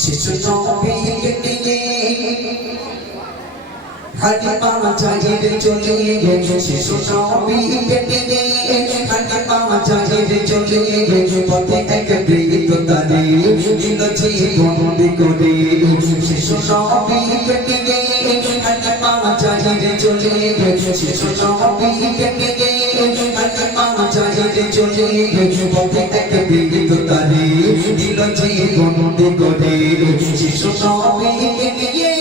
শিশু নবীকে নিয়ে হালিমা জাহিদ চলে গেছে শিশু নবীকে নিয়ে হালিমা জাহিদ চলে গেছে পথে এক বৃদ্ধ তারে দিল জীবন করে শিশু নবীকে নিয়ে হালিমা জাহিদ চলে গেছে শিশু নবীকে নিয়ে হালিমা জাহিদ চলে গেছে পথে এক বৃদ্ধ তারে দিল জীবন করে শিশু নবীকে নিয়ে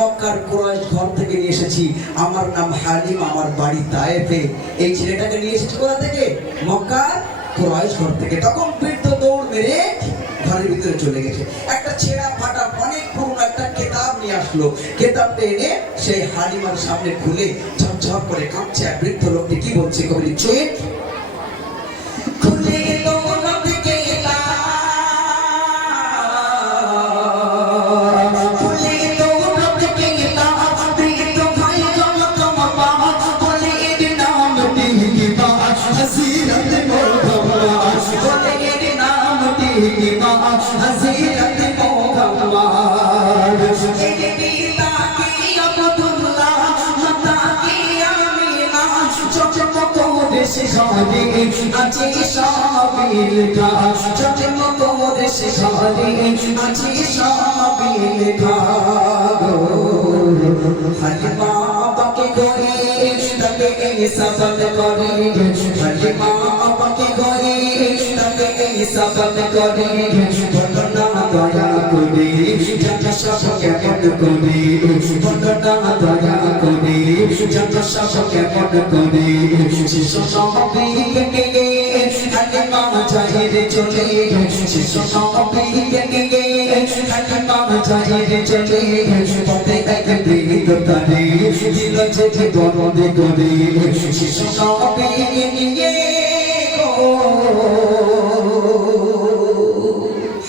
মক্কার কুরাইশ ঘর থেকে নিয়ে এসেছি, আমার নাম হালিম, আমার বাড়ি তায়েফে। এই ছেলেটাকে নিয়ে এসেছি কোথা থেকে? মক্কার কুরাইশ ঘর থেকে। তখন বৃদ্ধ দৌড় মেরে ঘরের ভিতরে চলে গেছে। একটা ছেঁড়া ফাটা অনেক পুরনো একটা কেতাব নিয়ে আসলো। কেতাবটা এনে সেই হালিমার সামনে খুলে ঝরঝর করে কাঁপছে। বৃদ্ধ লোকটি কি বলছে কবি চোখ খুলে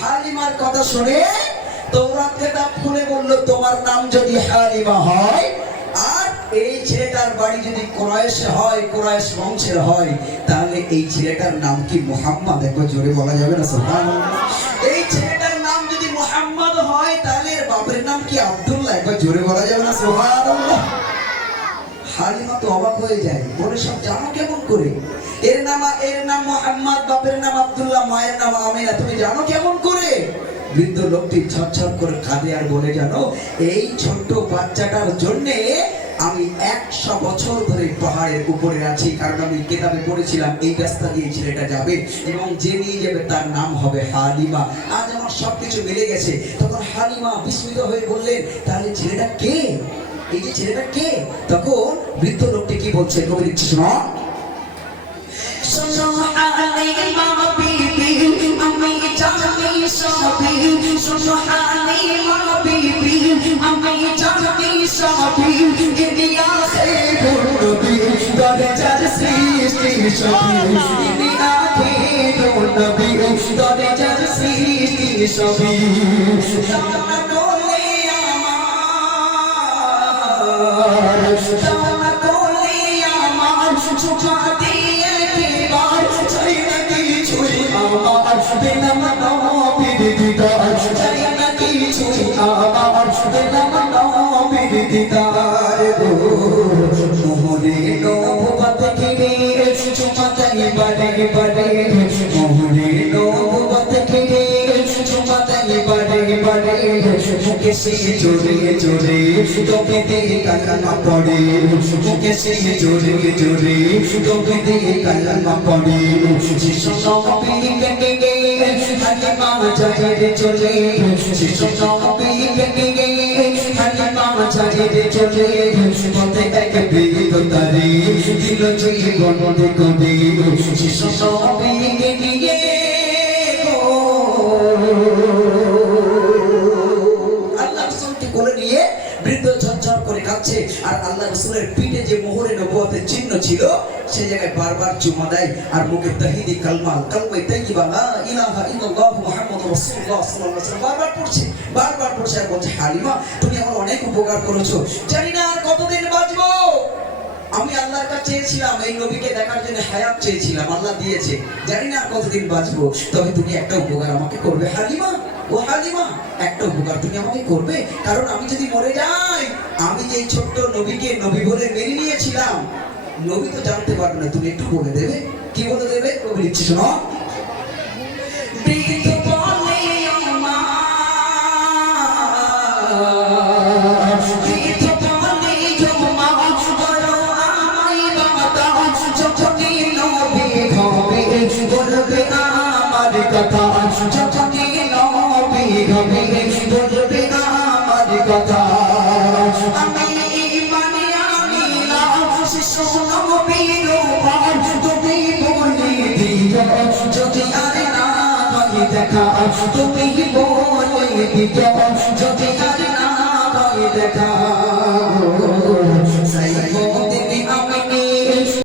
হালিমার কথা শুনে তোমরা কেতাব খুলে বললো তোমার নাম যদি হালিমা হয় আর এই ছেলেটার বাড়ি যদি কুরাইশে হয়, কুরাইশ বংশের হয়, তাহলে এই ছেলেটার নাম কি মুহাম্মদ? একবার জোরে বলা যাবে না সুবহানাল্লাহ? এই ছেলেটার নাম যদি মুহাম্মদ হয় তাহলে এর বাপের নাম কি আব্দুল্লাহ? একবার জোরে বলা যাবে না সুবহানাল্লাহ? হালিমা তো অবাক হয়ে যায়, বলে সব জানো কেমন করে? এর নাম মুহাম্মদ, বাপের নাম আব্দুল্লাহ, মায়ের নাম আমিনা, তুমি জানো কেমন করে? বৃদ্ধ লোকটি ছটছট করে কাঁদে আর বলে, জানো এই ছোট্ট বাচ্চাটার জন্যে আমি 100 বছর ধরে পাহাড়ের উপরে আছি, কারণ আমি কিতাবে পড়েছিলাম এই রাস্তা দিয়ে ছেলেটা যাবে এবং যে নিয়ে যাবে তার নাম হবে হালিমা। আজ আমার সবকিছু মিলে গেছে। তখন হালিমা বিস্মিত হয়ে বললেন, তাহলে ছেলেটা কে? এই যে ছেলেটা কে? তখন বৃদ্ধ লোকটি কি বলছে কবি লিখছে, শোনো শোনো হালিমা বিবি আমি জানি সবই, শোনো হালিমা বিবি আমি জানি সবই, ইতিহাসে নবী দরজার সৃষ্টি সবই, ইতিহাসে নবী দরজার সৃষ্টি সবই। বিনা দিদার চাই না কিছু আমার পেলাম নবীর দিদার গো মোহরে নবুয়ত ঘিরে চুমা চাই বারে বারে মোহরে নবুয়ত ঘিরে চুমা চাই বারে বারে মুখে সে জোরে জোরে তোকে দিয়ে কালামা পড়ে মুখে সে জোরে জোরে তোকে দিয়ে কালামা পড়ে শিশু নবী কে কে হালিমা চাঁদের চলে শিশু নবী কে কে হালিমা চাঁদের চলে পথে এক বৃত তারে দিল জীবন করে শিশু নবী কে কে বৃদ্ধ ঝরঝর করে কাঁদছে আর আল্লাহ রাসূলের পিঠে যে মোহরে নবুয়তের চিহ্ন ছিল সেই জায়গায় বারবার চুমা দেয় আর মুখে তাহিদি কালমা তাইয়্যিবা লা ইলাহা ইল্লাল্লাহ মুহাম্মাদুর রাসূলুল্লাহ সাল্লাল্লাহু আলাইহি ওয়াসাল্লাম বারবার পড়ছে আর বলছে হালিমা তুমি আমার অনেক উপকার করেছো জানি না আর কতদিন বাঁচবো আমি আল্লাহর কাছে চেয়েছিলাম এই নবীকে দেখার জন্য হায়াত চেয়েছিলাম আল্লাহ দিয়েছে জানি না আর কতদিন বাঁচবো তবে তুমি একটা উপকার আমাকে করবে হালিমা ও হালিমা একটা উপকার তুমি আমাকে করবে কারণ আমি যদি মরে যাই আমি যে ছোট্ট নবীকে নবী বলে মেনে নিয়েছিলাম নবী তো জানতে পারবে না তুমি একটু বলে দেবে কি বলে দেবে কবি লিখছি শোনো বলবে আমার কথা যখনই নবী হবে বলবে আমার কথা আমি ইমানে আনিলাম শিশু নবীর উপর তুমি বলে দিও যদি আর না হয় দেখা তুমি বলে দিও যদি আর না হয় দেখা